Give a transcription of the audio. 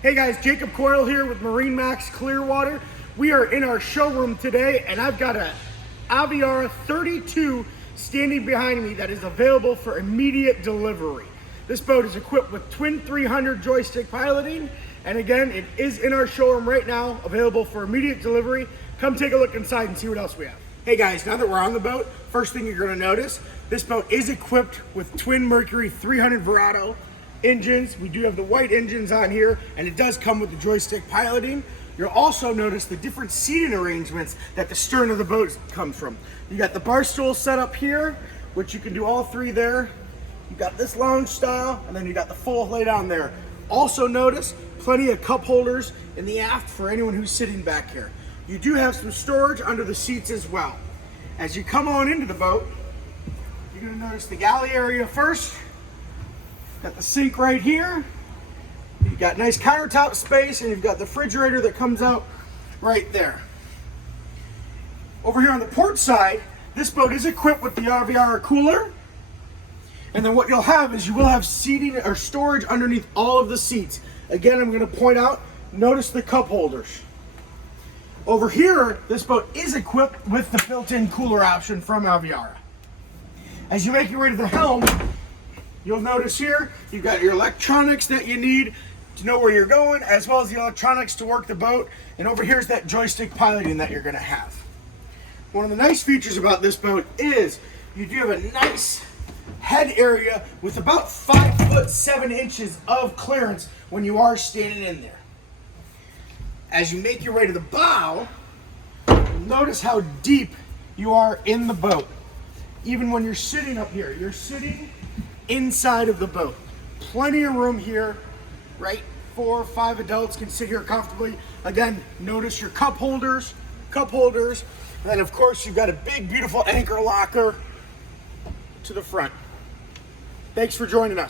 Hey guys, Jacob Coyle here with MarineMax Clearwater. We are in our showroom today and I've got a Aviara 32 standing behind me that is available for immediate delivery. This boat is equipped with twin 300 joystick piloting, and again, it is in our showroom right now, available for immediate delivery. Come take a look inside and see what else we have. Hey guys, now that we're on the boat, first thing you're gonna notice, this boat is equipped with twin Mercury 300 Verado engines. We do have the white engines on here, and it does come with the joystick piloting. You'll also notice the different seating arrangements that the stern of the boat comes from. You got the bar stool set up here, which you can do all three there. You got this lounge style, and then you got the full lay down there. Also notice plenty of cup holders in the aft for anyone who's sitting back here. You do have some storage under the seats as well. As you come on into the boat, you're gonna notice the galley area first. Got the sink right here. You've got nice countertop space, and you've got the refrigerator that comes out right there. Over here on the port side, this boat is equipped with the Aviara cooler. And then what you'll have is you will have seating or storage underneath all of the seats. Again, I'm going to point out, notice the cup holders. Over here, this boat is equipped with the built-in cooler option from Aviara. As you make your way to the helm, you'll notice here, you've got your electronics that you need to know where you're going, as well as the electronics to work the boat. And over here is that joystick piloting that you're gonna have. One of the nice features about this boat is you do have a nice head area with about 5'7" of clearance when you are standing in there. As you make your way to the bow, you'll notice how deep you are in the boat. Even when you're sitting up here, you're sitting inside of the boat. Plenty of room here, right? 4 or 5 adults can sit here comfortably. Again, notice your cup holders, and then of course you've got a big, beautiful anchor locker to the front. Thanks for joining us.